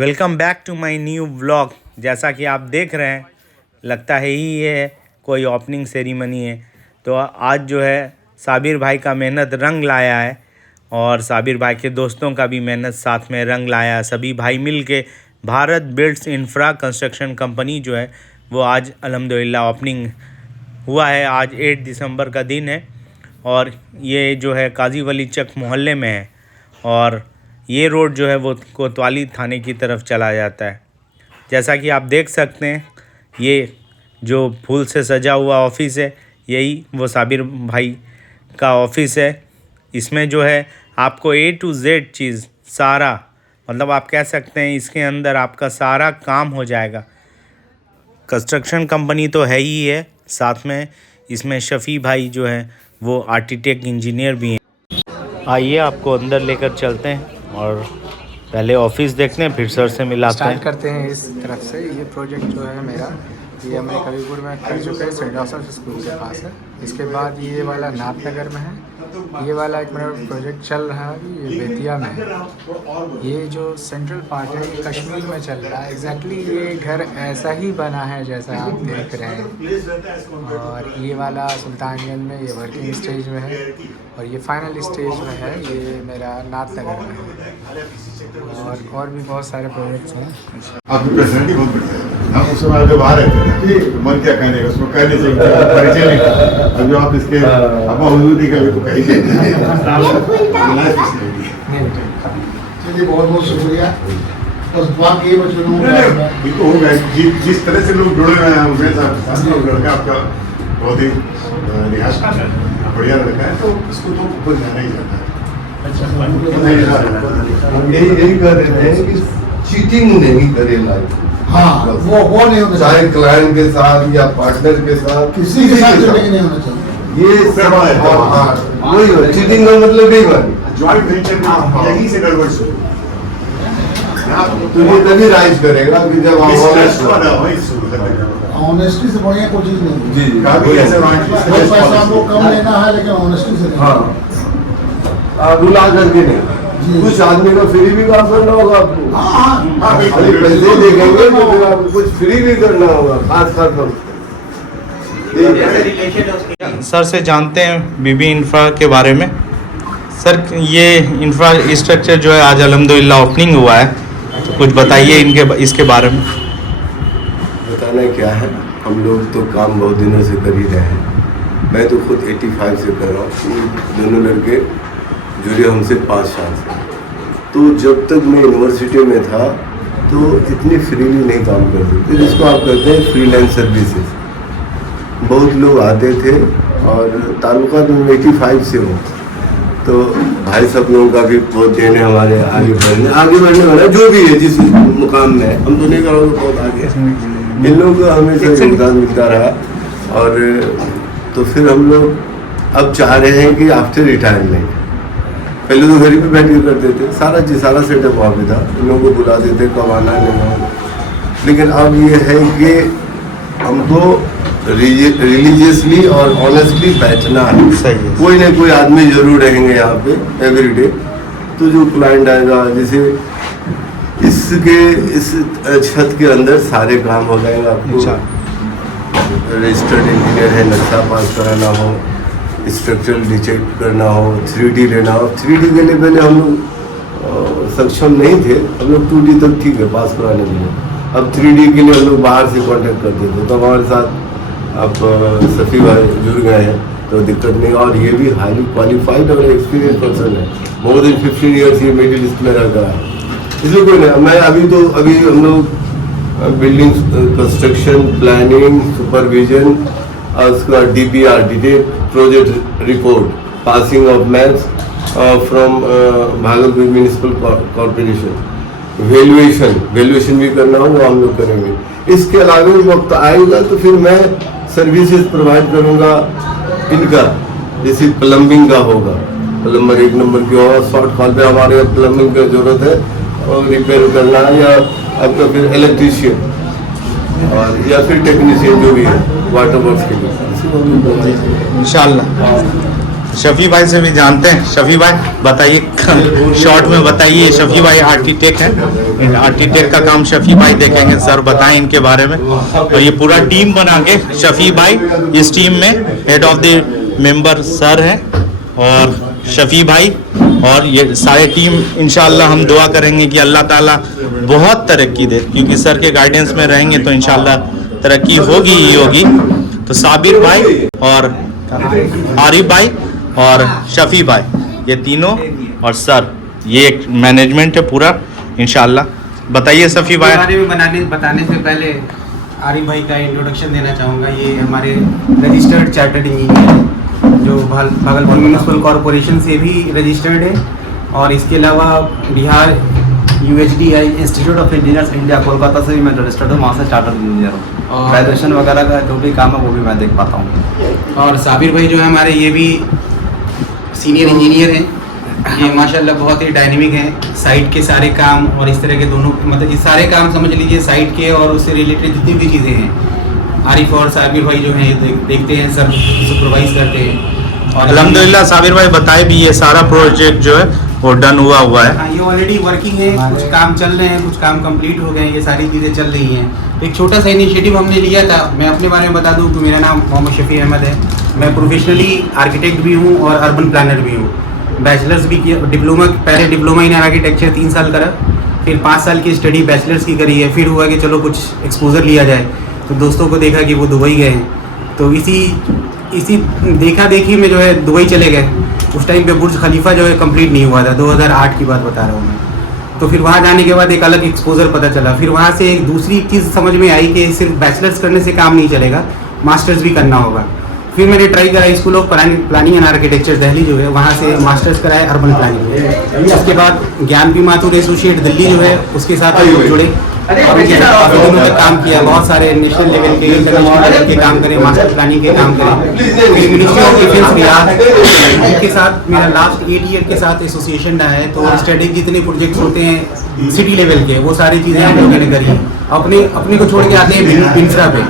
Welcome back to my new vlog. जैसा कि आप देख रहे हैं, लगता है ही ये कोई ओपनिंग सेरेमनी है। तो आज जो है साबिर भाई का मेहनत रंग लाया है और साबिर भाई के दोस्तों का भी मेहनत साथ में रंग लाया है। सभी भाई मिल के Bharat builds infra construction company जो है वो आज अल्हम्दुलिल्लाह ओपनिंग हुआ है। आज 8 दिसंबर का दिन है और ये जो है काजी वली चक मोहल्ले में है और ये रोड जो है वो कोतवाली थाने की तरफ चला जाता है। जैसा कि आप देख सकते हैं, ये जो फूल से सजा हुआ ऑफिस है यही वो साबिर भाई का ऑफिस है। इसमें जो है आपको A to Z चीज़ सारा, मतलब आप कह सकते हैं इसके अंदर आपका सारा काम हो जाएगा। कंस्ट्रक्शन कंपनी तो है ही है, साथ में इसमें शफ़ी भाई जो है वो आर्किटेक्ट इंजीनियर भी हैं। आइए आपको अंदर लेकर चलते हैं और पहले ऑफिस देखते हैं, फिर सर से मिलाते स्टार्ट हैं। करते हैं इस तरफ से। ये प्रोजेक्ट जो है मेरा, ये हमने कबीरपुर में कर चुके हैं, सेंट जोसेफ स्कूल के पास है। इसके बाद ये वाला नाथनगर में है। ये वाला एक मेरा प्रोजेक्ट चल रहा है, ये बेतिया में है। ये जो सेंट्रल पार्ट है ये कश्मीर में चल रहा है। एग्जैक्टली ये घर ऐसा ही बना है जैसा आप देख रहे हैं। और ये वाला सुल्तानगंज में ये वर्किंग स्टेज में है और ये फाइनल स्टेज में है, ये मेरा नाथनगर में है। और भी बहुत सारे प्रोजेक्ट्स हैं। आपकी पर्सनैलिटी बहुत बढ़िया है। हम उस समय जो बाहर रहते थे मन क्या कहने का, उसको कहने से परिचय नहीं था। अब जो आप इसके अपना हुजूरी का भी तो कही चलिए बहुत बहुत शुक्रिया। बस बाकी ये बिल्कुल हो गया। जिस तरह से लोग जुड़े हुए हैं उसमें लड़का आपका बहुत ही रिहाज बढ़िया लड़का है, तो इसको तो ऊपर जाना ही जाता है। यही कर रहे थे कि चीटिंग नहीं करे लाइफ। हाँ, वो नहीं होना चाहे क्लाइंट के साथ या पार्टनर के साथ, किसी के साथ चीटिंग नहीं होना चाहिए। ये सब वही चीटिंग का मतलब नहीं बनी ज्वाइंट वेंचर में यहीं से गड़बड़ शुरू। तो ये तभी राइज करेगा कि जब ऑनेस्टी से बढ़िया कोई चीज नहीं। जी काफी ऐसे पैसा हमको कम लेना है लेकिन ऑनेस्टी से हाँ रुला करके नहीं। कुछ आदमी को फ्री भी काम करना होगा आपको, पैसे देखेंगे तो फिर आपको कुछ फ्री भी करना होगा, खास कर सर से जानते हैं बीबी इंफ्रा के बारे में। सर ये इंफ्रास्ट्रक्चर जो है आज अल्हम्दुलिल्लाह ओपनिंग हुआ है, तो कुछ बताइए इसके बारे में। बताना क्या है, हम लोग तो काम बहुत दिनों से कर ही रहे हैं। मैं तो खुद 85 से कर रहा हूँ, दोनों लड़के जुड़े हमसे 5 साल से। तो जब तक मैं यूनिवर्सिटी में था तो इतनी फ्रीली नहीं काम करते थे, जिसको आप कहते हैं फ्रीलांस सर्विसेज। बहुत लोग आते थे और ताल्लुकात में 85 से हूँ, तो भाई सब लोगों का भी बहुत देने हमारे आगे बढ़ने वाला जो भी है जिस मुकाम में, हम तो नहीं करोगे बहुत आगे। इन लोगों को हमेशा योगदान मिलता रहा और तो फिर हम लोग अब चाह रहे हैं कि आफ्टर रिटायरमेंट, पहले तो घर पे बैठ के करते थे, सारा सेटअप वहाँ पे था, इन लोगों को बुला देते कब आना नहीं। लेकिन अब ये है कि हमको रिलीजियसली और ऑनेस्टली बैठना है। सही है। कोई ना कोई आदमी जरूर रहेंगे यहाँ पे एवरीडे। तो जो क्लाइंट आएगा, जैसे इस छत के अंदर सारे काम हो जाएगा। आपको रजिस्टर्ड इंजीनियर है, नक्शा पास कराना हो, स्ट्रक्चरल डिटेक्ट करना हो, 3D लेना हो। 3D के लिए पहले हम लोग सक्षम नहीं थे, हम लोग 2D तक ठीक है पास कराने के लिए। अब 3D के लिए हम लोग बाहर से कांटेक्ट करते थे, तो हमारे साथ अब सफ़ी भाई जुड़ गए हैं, तो दिक्कत नहीं। और ये भी हाईली क्वालिफाइड और एक्सपीरियंस पर्सन है, मोर देन 15 ईयर्स ये मिडिल ईस्ट में रह रहा है। इसलिए कोई नहीं, मैं अभी हम लोग बिल्डिंग कंस्ट्रक्शन, प्लानिंग, सुपरविजन और उसका DPR detail project report, passing of maths from Bhagalpur municipal corporation, valuation भी करना हो वो हम लोग करेंगे। इसके अलावा वक्त आएगा तो फिर मैं सर्विसेज प्रोवाइड करूँगा इनका, जैसे प्लम्बिंग का होगा, प्लम्बर 1 नंबर की होगा, शॉर्ट कॉल पे हमारे प्लम्बिंग की जरूरत है और रिपेयर करना है, या आपका फिर इलेक्ट्रीशियन और या फिर टेक्नीशियन जो भी है वाटर वर्क्स के लिए। इंशाल्लाह शफी भाई से भी जानते हैं। शफी भाई बताइए, शॉर्ट में बताइए। शफी भाई आर्किटेक्ट हैं, आर्किटेक्ट का काम शफी भाई देखेंगे। सर बताएं इनके बारे में। और ये पूरा टीम बना के शफी भाई इस टीम में head of the member sir हैं और शफी भाई और ये सारे टीम। इंशाल्लाह हम दुआ करेंगे कि अल्लाह ताला बहुत तरक्की दे, क्योंकि सर के गाइडेंस में रहेंगे तो इंशाल्लाह तरक्की होगी ही होगी। तो साबिर भाई और आरिफ भाई और शफी भाई, ये तीनों और सर, ये एक मैनेजमेंट है पूरा इंशाल्लाह। बताइए शफी भाई। बारे में बताने से पहले आरिफ भाई का इंट्रोडक्शन देना चाहूँगा। ये हमारे रजिस्टर्ड चार्टर्ड इंजीनियर हैं जो भागलपुर म्यूनिसिपल कॉरपोरेशन से भी रजिस्टर्ड है और इसके अलावा Bihar UHDI institute of engineers India Kolkata से भी मैं रजिस्टर्ड हूँ, वहाँ से चार्टर्ड इंजीनियर हूँ। ग्रेजुएशन वगैरह का जो भी काम है वो भी मैं देख पाता हूँ। और साबिर भाई जो है हमारे, ये भी सीनियर इंजीनियर हैं। ये माशाल्लाह बहुत ही डायनेमिक हैं। साइट के सारे काम और इस तरह के दोनों, मतलब ये सारे काम समझ लीजिए साइट के और उससे रिलेटेड जितनी भी चीज़ें हैं, आरिफ और साबिर भाई जो हैं देखते हैं, सब सुपरवाइज करते हैं। और अल्हम्दुलिल्लाह साबिर भाई बताए भी, ये सारा प्रोजेक्ट जो है वो डन हुआ है। हाँ, ये ऑलरेडी वर्किंग है। कुछ काम चल रहे हैं, कुछ काम कंप्लीट हो गए हैं, ये सारी चीज़ें चल रही हैं। एक छोटा सा इनिशिएटिव हमने लिया था। मैं अपने बारे में बता दूं तो मेरा नाम मोहम्मद शफी अहमद है। मैं प्रोफेशनली आर्किटेक्ट भी हूँ और अर्बन प्लानर भी हूँ। बैचलर्स भी किया, डिप्लोमा, पहले डिप्लोमा इन आर्किटेक्चर 3 साल करा, फिर 5 साल की स्टडी बैचलर्स की करी है। फिर हुआ कि चलो कुछ एक्सपोजर लिया जाए, तो दोस्तों को देखा कि वो दुबई गए हैं, तो इसी देखा देखी में जो है दुबई चले गए। उस टाइम पे बुर्ज खलीफा जो है कंप्लीट नहीं हुआ था, 2008 की बात बता रहा हूँ मैं। तो फिर वहाँ जाने के बाद एक अलग एक्सपोजर पता चला। फिर वहाँ से एक दूसरी चीज़ समझ में आई कि सिर्फ बैचलर्स करने से काम नहीं चलेगा, मास्टर्स भी करना होगा। फिर मैंने ट्राई करा school of planning and architecture Delhi जो है, वहाँ से मास्टर्स कराए अर्बन प्लानिंग। उसके बाद ज्ञानपी माथुर एसोसिएट दिल्ली जो है उसके साथ हम लोग जुड़े और उनके साथ काफ़ी दिनों तक काम किया। बहुत सारे नेशनल लेवल के, इंटरनेशनल लेवल के काम करें, मास्टर प्लानिंग के काम करें। फिर मिनिस्ट्री ऑफ डिफेंस बिहार, उनके साथ मेरा लास्ट 8 ईयर के साथ एसोसिएशन रहा है। तो स्ट्रेटेजिक जितने प्रोजेक्ट्स होते हैं सिटी लेवल के, वो सारी चीज़ें हम लोगों ने करी। अपने को छोड़ के आते हैं बिंसरा पे।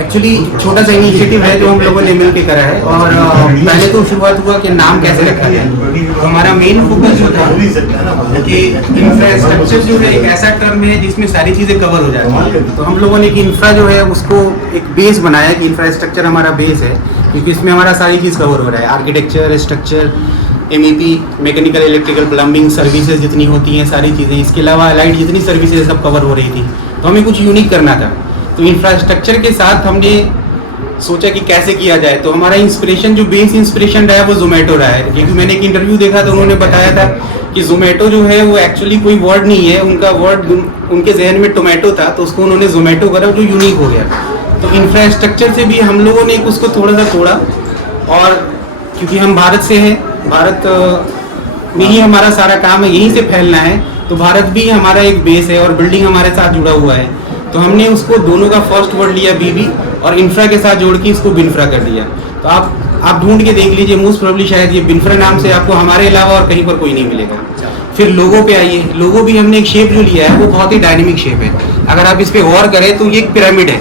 एक्चुअली छोटा सा इनिशिएटिव है जो हम लोगों ने मिल के करा है। और पहले तो शुरुआत हुआ कि नाम कैसे रखा जाए। तो हमारा मेन फोकस जो था कि इंफ्रास्ट्रक्चर जो है एक ऐसा टर्म है जिसमें सारी चीज़ें कवर हो जाती हैं। तो हम लोगों ने कि इंफ्रा जो है उसको एक बेस बनाया कि इंफ्रास्ट्रक्चर हमारा बेस है, क्योंकि इसमें हमारा सारी चीज़ कवर हो रहा है। Architecture, structure, MEP, mechanical, electrical, plumbing services जितनी होती हैं सारी चीज़ें, इसके अलावा अलाइड जितनी सर्विसेज सब कवर हो रही थी। तो हमें कुछ यूनिक करना था। तो इंफ्रास्ट्रक्चर के साथ हमने सोचा कि कैसे किया जाए। तो हमारा इंस्पिरेशन, जो बेस इंस्पिरेशन रहा है वो जोमेटो रहा है। क्योंकि मैंने एक इंटरव्यू देखा तो उन्होंने बताया था कि जोमेटो जो है वो एक्चुअली कोई वर्ड नहीं है, उनका वर्ड उनके जहन में टोमेटो था, तो उसको उन्होंने जोमेटो करा, जो यूनिक हो गया। तो इंफ्रास्ट्रक्चर से भी हम लोगों ने उसको थोड़ा सा तोड़ा। और क्योंकि हम भारत से हैं, भारत में ही हमारा सारा काम है, यहीं से फैलना है, तो भारत भी हमारा एक बेस है और बिल्डिंग हमारे साथ जुड़ा हुआ है। तो हमने उसको दोनों का फर्स्ट वर्ड लिया बीबी और इंफ्रा के साथ जोड़ के इसको बिनफ्रा कर दिया। तो आप ढूंढ के देख लीजिए, मोस्ट प्रोबेबली शायद ये बिनफ्रा नाम से आपको हमारे अलावा और कहीं पर कोई नहीं मिलेगा। फिर लोगो पे आइए। लोगो भी हमने एक शेप जो लिया है वो बहुत ही डायनेमिक शेप है। अगर आप इस पे गौर करें तो ये एक पिरामिड है,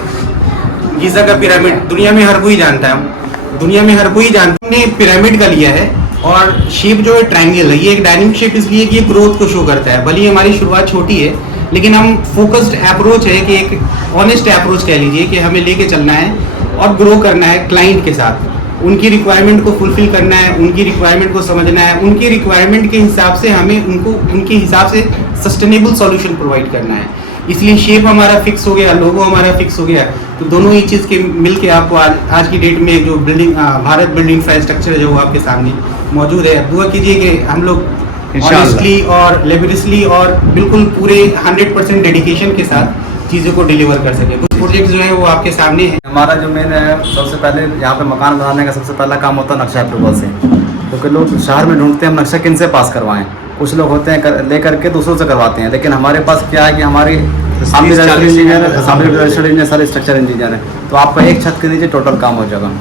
गीज़ा का पिरामिड। दुनिया में हर कोई जानता है, दुनिया में हर कोई जानता है। हमने पिरामिड का लिया है और शेप जो है ट्रायंगल है। ये एक डायनेमिक शेप इसलिए कि ये ग्रोथ को शो करता है। भले ही हमारी शुरुआत छोटी है, लेकिन हम फोकस्ड अप्रोच है कि एक ऑनेस्ट अप्रोच कह लीजिए कि हमें लेके चलना है और ग्रो करना है क्लाइंट के साथ। उनकी रिक्वायरमेंट को फुलफिल करना है, उनकी रिक्वायरमेंट को समझना है, उनकी रिक्वायरमेंट के हिसाब से हमें उनके हिसाब से सस्टेनेबल सॉल्यूशन प्रोवाइड करना है। इसलिए शेप हमारा फिक्स हो गया, लोगो हमारा फिक्स हो गया। तो दोनों ही चीज़ के मिलके आपको आज की डेट में जो बिल्डिंग भारत बिल्डिंग इंफ्रास्ट्रक्चर है जो आपके सामने मौजूद है। दुआ कीजिए कि हम लोग ऑनेस्टली और लेबरियसली और बिल्कुल पूरे 100% डेडिकेशन के साथ चीज़ों को डिलीवर कर सके। कुछ प्रोजेक्ट जो है वो आपके सामने है। हमारा जो मेन है, सबसे पहले यहाँ पे मकान बनाने का सबसे पहला काम होता है नक्शा अप्रूवल से। क्योंकि लोग शहर में ढूंढते हैं हम नक्शा किन से पास करवाएं। कुछ लोग होते हैं लेकर के दूसरों से करवाते हैं, लेकिन हमारे पास क्या है कि हमारी इंजीनियर है, सारे स्ट्रक्चर इंजीनियर है। तो आपका एक छत के नीचे टोटल काम हो जाएगा।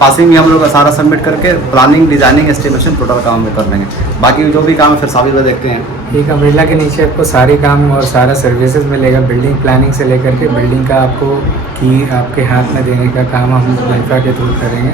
पासिंग में हम लोग सारा सबमिट करके प्लानिंग, डिजाइनिंग, एस्टिमेशन टोटल काम में कर लेंगे। बाकी जो भी काम है फिर साबिर देखते हैं। एक अम्ब्रेला के नीचे आपको सारे काम और सारा सर्विसेज मिलेगा। बिल्डिंग प्लानिंग से लेकर के बिल्डिंग का आपको की आपके हाथ में देने का काम हम इंफ्रा के थ्रू करेंगे।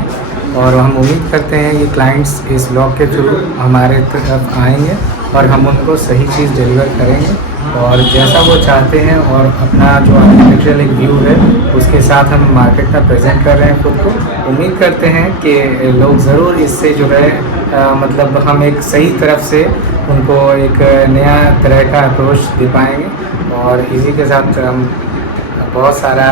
और हम उम्मीद करते हैं ये क्लाइंट्स इस ब्लॉग के थ्रू हमारे तरफ आएंगे और हम उनको सही चीज़ डिलीवर करेंगे और जैसा वो चाहते हैं, और अपना जो आर्किटेक्चरल एक व्यू है उसके साथ हम मार्केट में प्रेजेंट कर रहे हैं खुद को। उम्मीद करते हैं कि लोग ज़रूर इससे जो है मतलब हम एक सही तरफ से उनको एक नया तरह का अप्रोच दे पाएंगे। और इसी के साथ हम बहुत सारा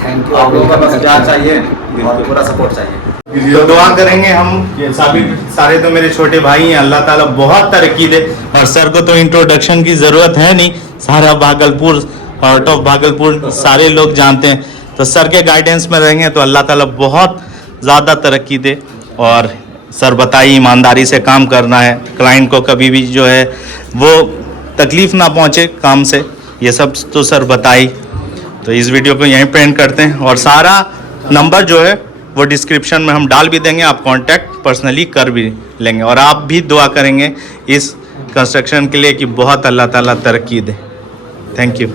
थैंक यू। आप लोगों का बस प्यार चाहिए और पूरा सपोर्ट चाहिए। तो दुआ करेंगे हम, ये सारे तो मेरे छोटे भाई हैं, अल्लाह ताला बहुत तरक्की दे। और सर को तो इंट्रोडक्शन की ज़रूरत है नहीं, सारा भागलपुर, आउट ऑफ भागलपुर सारे लोग जानते हैं। तो सर के गाइडेंस में रहेंगे तो अल्लाह ताला बहुत ज़्यादा तरक्की दे। और सर बताइए, ईमानदारी से काम करना है, क्लाइंट को कभी भी जो है वो तकलीफ़ ना पहुँचे काम से, ये सब तो सर बताई। तो इस वीडियो को यहीं पे एंड करते हैं और सारा नंबर जो है वो डिस्क्रिप्शन में हम डाल भी देंगे, आप कांटेक्ट पर्सनली कर भी लेंगे। और आप भी दुआ करेंगे इस कंस्ट्रक्शन के लिए कि बहुत अल्लाह ताला तरक्की दे। Thank you.